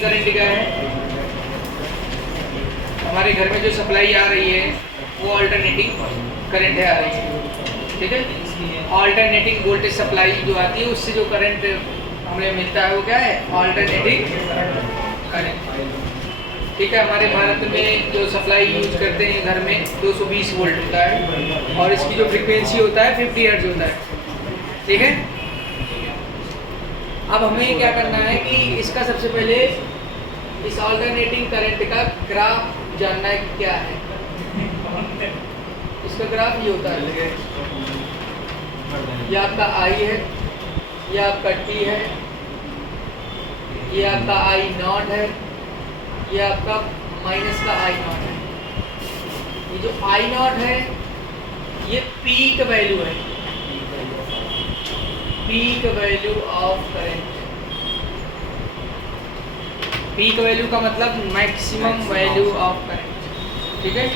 Current क्या है? हमारे घर में जो सप्लाई आ रही है वो अल्टरनेटिंग करंट है आ रही है, ठीक है। अल्टरनेटिंग वोल्टेज सप्लाई जो आती है उससे जो करंट हमें मिलता है वो क्या है? अल्टरनेटिंग करंट, ठीक है। हमारे भारत में जो सप्लाई यूज करते हैं घर में 220 वोल्ट होता है और इसकी जो फ्रीक्वेंसी होता है 50 हर्ट्ज होता है, ठीक है। अब हमें क्या करना है कि इसका सबसे पहले इस अल्टरनेटिंग करंट का ग्राफ जानना है कि क्या है। इसका ग्राफ ये होता है, ये आपका I है, ये आपका T है, ये आपका I0 है, ये आपका माइनस का I0 है। ये जो I0 है ये पीक वैल्यू है, peak value of current. Peak value का मतलब मैक्सिमम वैल्यू ऑफ करंट, ठीक है।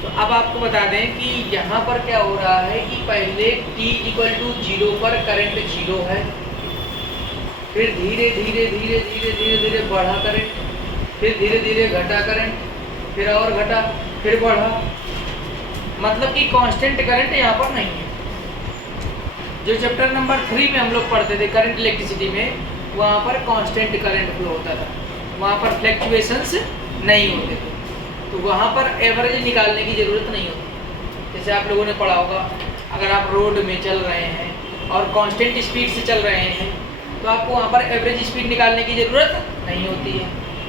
तो अब आपको बता दें कि यहाँ पर क्या हो रहा है कि पहले t = 0 पर करंट 0 है, फिर धीरे धीरे धीरे धीरे धीरे धीरे बढ़ा करंट, फिर धीरे धीरे घटा करंट, फिर और घटा, फिर बढ़ा, मतलब कि कांस्टेंट करंट यहाँ पर नहीं है। जो चैप्टर नंबर 3 में हम लोग पढ़ते थे करंट इलेक्ट्रिसिटी में, वहाँ पर कांस्टेंट करंट फ्लो होता था, वहाँ पर फ्लैक्चुएशंस नहीं होते थे, तो वहाँ पर एवरेज निकालने की ज़रूरत नहीं होती। जैसे आप लोगों ने पढ़ा होगा, अगर आप रोड में चल रहे हैं और कांस्टेंट स्पीड से चल रहे हैं तो आपको वहाँ पर एवरेज स्पीड निकालने की ज़रूरत नहीं होती है।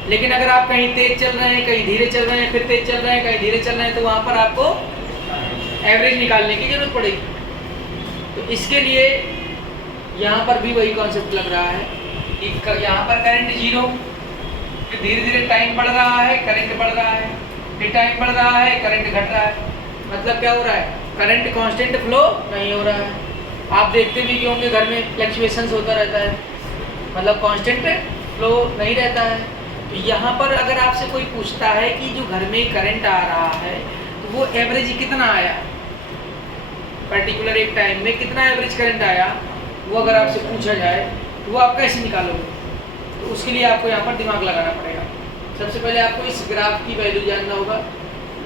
लेकिन अगर आप कहीं तेज़ चल रहे हैं, कहीं धीरे चल रहे हैं, फिर तेज़ चल रहे हैं, कहीं धीरे चल रहे हैं, तो वहाँ पर आपको एवरेज निकालने की ज़रूरत पड़ेगी। तो इसके लिए यहाँ पर भी वही कॉन्सेप्ट लग रहा है कि यहाँ पर करंट 0, फिर धीरे धीरे टाइम बढ़ रहा है, करंट बढ़ रहा है, फिर टाइम बढ़ रहा है, करंट घट रहा है। मतलब क्या हो रहा है? करंट कांस्टेंट फ्लो नहीं हो रहा है। आप देखते भी होंगे घर में फ्लक्चुएशंस होता रहता है, मतलब कांस्टेंट फ्लो नहीं रहता है। तो यहाँ पर अगर आपसे कोई पूछता है कि जो घर में करंट आ रहा है तो वो एवरेज कितना आया, पर्टिकुलर एक टाइम में कितना एवरेज करंट आया, वो अगर आपसे पूछा जाए तो वो आप कैसे निकालोगे? तो उसके लिए आपको यहाँ पर दिमाग लगाना पड़ेगा। सबसे पहले आपको इस ग्राफ की वैल्यू जानना होगा।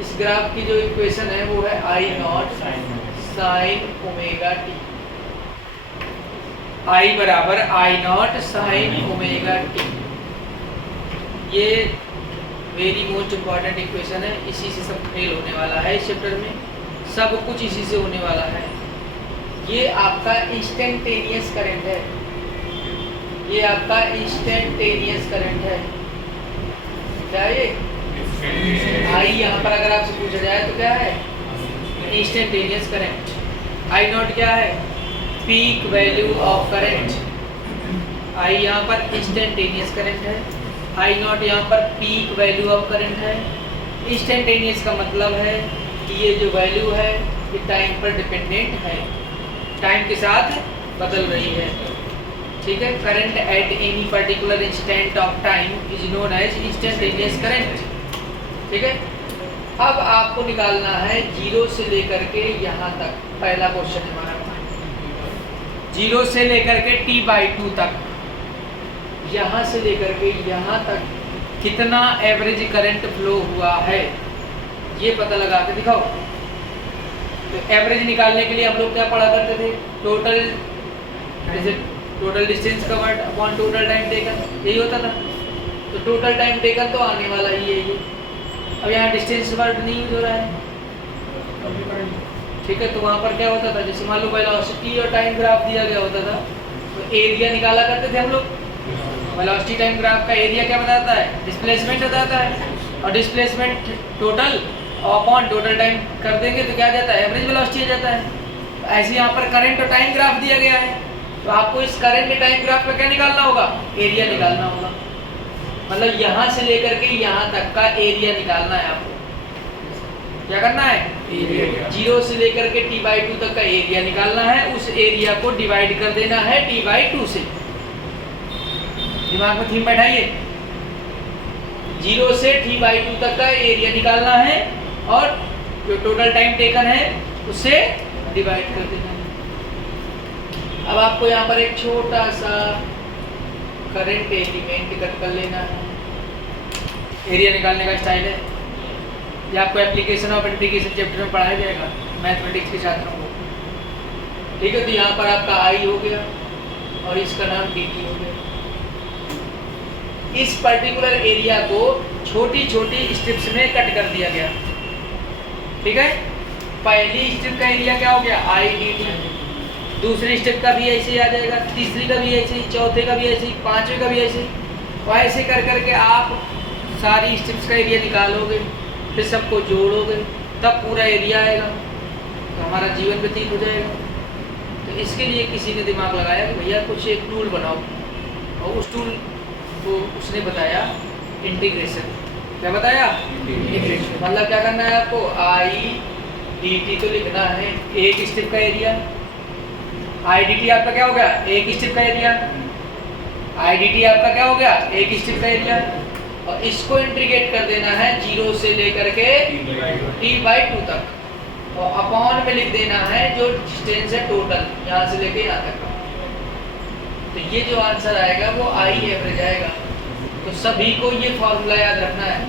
इस ग्राफ की जो इक्वेशन है वो है I0 sin omega t। I बराबर I0 sin ओमेगा t। ये वेरी मोस्ट इम्पॉर्टेंट इक्वेशन है, इसी से सब फेल होने वाला है इस चैप्टर में, सब कुछ इसी से होने वाला है। ये आपका इंस्टेंटेनियस करंट है, ये आपका इंस्टेंटेनियस करंट है। क्या ये I यहाँ पर अगर आपसे पूछा जाए तो क्या है? Instantaneous current. I0 क्या है? Peak value of current. I यहाँ पर इंस्टेंटेनियस करंट है, I0 यहाँ पर पीक वैल्यू ऑफ करंट है। इंस्टेंटेनियस का मतलब है कि ये जो वैल्यू है ये टाइम पर डिपेंडेंट है, टाइम के साथ बदल रही है, ठीक है। Current at any particular instant of time is known as instantaneous current, ठीक है। अब आपको निकालना है 0 से लेकर के यहाँ तक। पहला क्वेश्चन हमारा 0 से लेकर के T/2 तक, यहाँ से लेकर के यहाँ तक कितना एवरेज करंट फ्लो हुआ है ये पता लगा के दिखाओ। तो एवरेज निकालने के लिए हम लोग क्या पढ़ा करते थे? Total distance covered upon total time taken, यही होता था। तो टोटल टाइम टेकन तो आने वाला ही है ये। अब यहाँ डिस्टेंस वर्ड नहीं यूज हो रहा है, ठीक है। तो वहाँ पर क्या होता था, जैसे मान लो वेलोसिटी और टाइम ग्राफ दिया गया होता था तो एरिया निकाला करते थे हम लोग। वेलोसिटी टाइम ग्राफ का एरिया क्या बताता है? डिस्प्लेसमेंट बताता है, और displacement total upon total time कर देंगे तो क्या जाता है? एवरेज वेलोसिटी आ जाता है। तो ऐसे यहाँ पर करंट और टाइम ग्राफ दिया गया है, तो आपको इस करंट टाइम ग्राफ का क्या निकालना होगा? एरिया निकालना होगा। मतलब यहाँ से लेकर के यहाँ तक का एरिया निकालना है आपको। क्या करना है? एरिया। 0 से लेकर के T/2 तक का एरिया निकालना है, उस एरिया को डिवाइड कर देना है T/2 से। दिमाग में थीम बैठाइए, 0 से T/2 तक का एरिया निकालना है और जो टोटल टाइम टेकन है उससे डिवाइड कर देना है। अब आपको यहाँ पर एक छोटा सा करंट एलिमेंट कट कर लेना है। एरिया निकालने का स्टाइल है, ये आपको एप्लीकेशन ऑफ इंटीग्रेशन चैप्टर में पढ़ाया जाएगा मैथमेटिक्स के छात्रों को। ठीक है, तो यहाँ पर आपका आई हो गया और इसका नाम डी टी हो गया। इस पर्टिकुलर एरिया को छोटी छोटी स्ट्रिप्स में कट कर दिया गया। ठीक है, पहली स्ट्रिप का एरिया क्या हो गया, आई डी टी। दूसरी स्ट्रिप का भी ऐसे ही आ जाएगा, तीसरी का भी ऐसे ही, चौथे का भी ऐसे ही, पांचवे का भी ऐसे ही। और ऐसे कर करके आप सारी स्ट्रिप्स का एरिया निकालोगे, फिर सबको जोड़ोगे, तब पूरा एरिया आएगा, तो हमारा जीवन व्यतीत हो जाएगा। तो इसके लिए किसी ने दिमाग लगाया कि भैया कुछ एक टूल बनाओ, और उस टूल को उसने बताया इंटीग्रेशन। क्या बताया, इंटीग्रेशन। मतलब क्या करना है आपको, आई डी टी तो लिखना है एक स्ट्रिप का एरिया। आई डी टी आपका क्या हो गया, एक स्ट्रिप का एरिया। आई डी टी आपका क्या हो गया, एक स्ट्रिप का एरिया। और इसको इंटीग्रेट कर देना है 0 से लेकर के t/2 तक, और अपॉन में लिख देना है जो डिस्टेंस है टोटल, यहाँ से लेके यहाँ तक का। तो ये जो आंसर आएगा वो आई एवरेज आएगा। तो सभी को ये फॉर्मूला याद रखना है,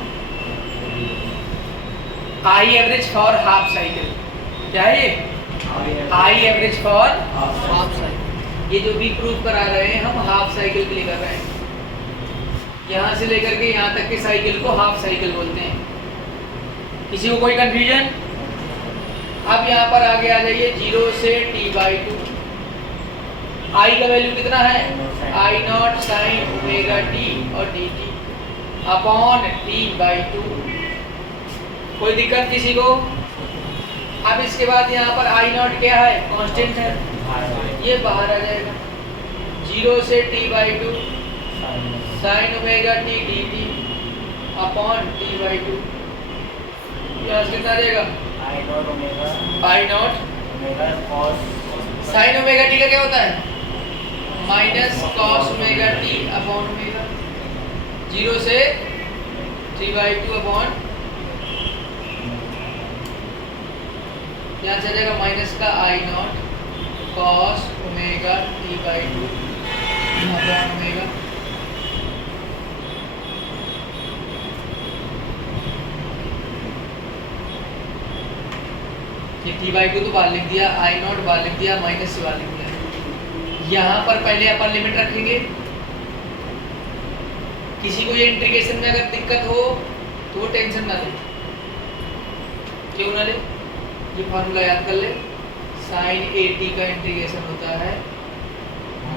I average for half cycle. क्या है ये, I average for half cycle. ये जो भी प्रूव करा रहे हैं हम हाफ साइकिल के लिए कर रहे हैं। यहाँ से लेकर के यहाँ तक के साइकिल को हाफ साइकिल बोलते हैं। किसी को कोई कंफ्यूजन? अब यहाँ पर आगे आ जाइए, 0 से t/2। आई का वैल्यू कितना है, आई नॉट साइन ओमेगा टी और डी टी अपॉन t/2। कोई दिक्कत किसी को? अब इसके बाद यहाँ पर आई नॉट क्या है, कांस्टेंट है, ये बाहर आ जाएगा। 0 से t/2 sine omega T D T upon t/2। यहाँ से कितना आ जाएगा, आई नॉट साइन ओमेगा टी का क्या होता है, minus cos omega T upon omega. 0 से 3/2 अपॉन, यहाँ से आ जाएगा माइनस का I naught cos omega t/2 upon omega. ये t/2 तो बाहर लिख दिया, आई नॉट बाहर लिख दिया, माइनस से बाहर लिख दिया। यहाँ पर पहले अपन लिमिट रखेंगे। किसी को ये इंटीग्रेशन में अगर दिक्कत हो तो वो टेंशन ना ले। क्यों ना ले, ये फॉर्मूला याद कर ले। साइन ए टी का इंटीग्रेशन होता है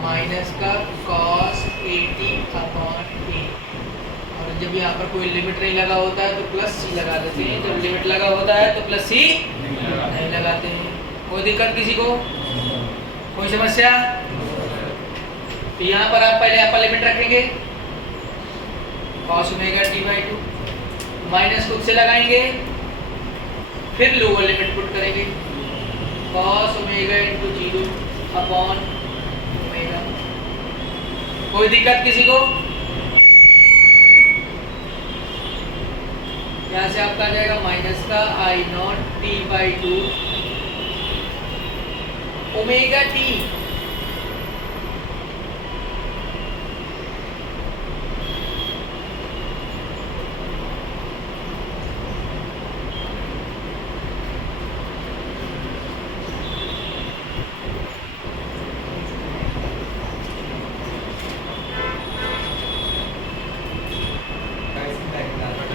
माइनस का कॉस ए टी अपॉन ए। और जब यहाँ पर कोई लिमिट नहीं लगा होता है तो प्लस सी लगा देते हैं, जब लिमिट लगा होता है तो प्लस सी नहीं लगाते हैं। कोई दिक्कत किसी को, कोई समस्या? तो यहाँ पर आप पहले अपर लिमिट रखेंगे cos ओमेगा t/2, माइनस खुद से लगाएंगे, फिर लोअर लिमिट पुट करेंगे cos omega into 0 upon omega. कोई दिक्कत किसी को? यहाँ से आपका आ जाएगा माइनस का I not t/2 omega T.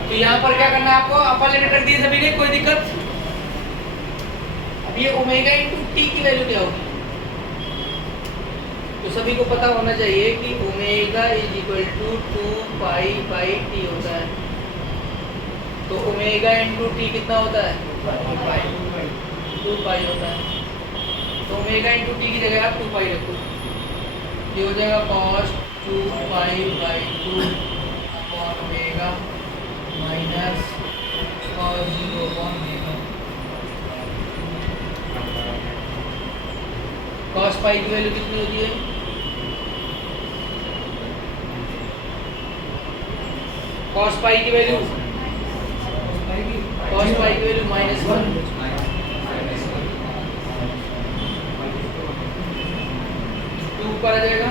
तो यहाँ पर क्या करना है आपको, अपर लिमिट रख दी सभी ने, कोई दिक्कत? अब ये ओमेगा इंटू टी की वैल्यू क्या होगी, तो सभी को पता होना चाहिए कि omega is equal to 2π/t होता है। तो ओमेगा इंटू टी कितना होता है, 2π होता है। तो ओमेगा इंटू टी की जगह आप 2π रखो, ये हो जाएगा cos 2π/2 upon omega minus cos 0 upon omega. cos pi की वैल्यू कितनी होती है, cos पाई की वैल्यू -1 2 पर आ जाएगा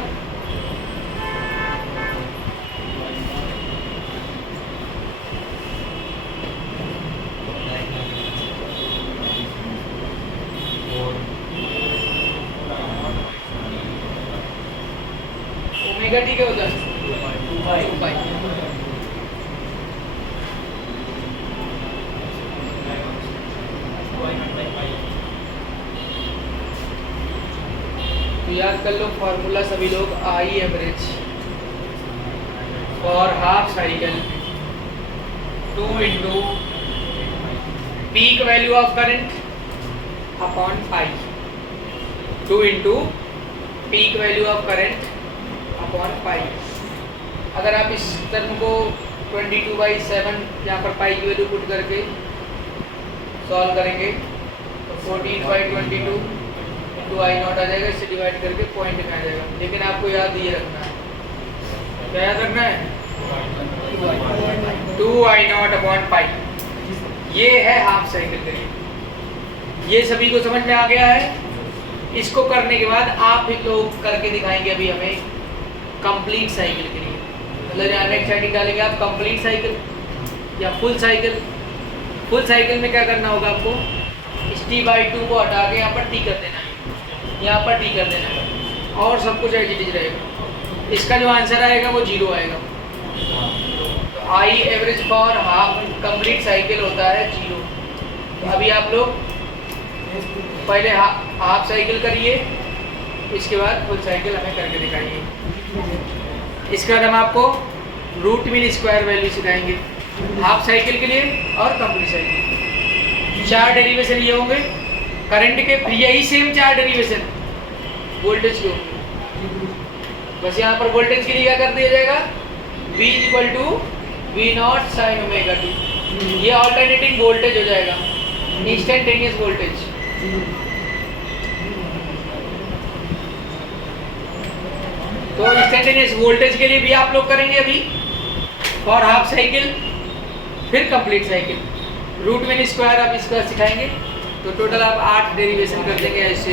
ओमेगा टी क्या होता है 2 पाई। तो याद कर लो फॉर्मूला सभी लोग, I average for half cycle 2 into peak value of current upon pi, 2 into peak value of current upon pi. अगर आप इस टर्म को 22/7 यहाँ पर पाई की वैल्यू पुट करके सॉल्व करेंगे तो 14/22 इंटू आई नॉट आ जाएगा, इससे डिवाइड करके पॉइंट में आ जाएगा। लेकिन आपको याद ये रखना है, क्या याद रखना है 2 आई नॉट अपॉन पाई। ये है हाफ साइकिल के लिए। ये सभी को समझ में आ गया है। इसको करने के बाद आप ही लोग करके दिखाएंगे अभी हमें कंप्लीट साइकिल के लिए। मतलब यहाँ नेक्स्ट हेडिंग डालेंगे आप कंप्लीट साइकिल या फुल साइकिल। फुल साइकिल में क्या करना होगा आपको, इस t/2 को हटा के यहाँ पर t कर देना है, यहाँ पर t कर देना है और सब कुछ एज इट इज रहेगा। इसका जो आंसर आएगा वो 0 आएगा। तो I average for half complete cycle होता है 0। तो अभी आप लोग पहले हाफ साइकिल करिए, इसके बाद फुल साइकिल हमें करके दिखाइए। इसके बाद हम आपको रूट मीन स्क्वायर वैल्यू सिखाएंगे हाफ साइकिल के लिए और कंप्लीट साइकिल। 4 डेरिवेशन ये होंगे करंट के, यही सेम 4 डेरिवेशन वोल्टेज के होंगे। बस यहाँ पर वोल्टेज के लिए क्या कर दिया जाएगा, V = V0 sin omega t। ये ऑल्टरनेटिंग वोल्टेज हो जाएगा, इंस्टेंटेनियस वोल्टेज। तो इंस्टेंटेनियस वोल्टेज के लिए भी आप लोग करेंगे अभी फॉर हाफ साइकिल, फिर complete cycle. Root mean square आप इसका सिखाएंगे तो टोटल आप 8 डेरिवेशन कर देंगे ऐसे।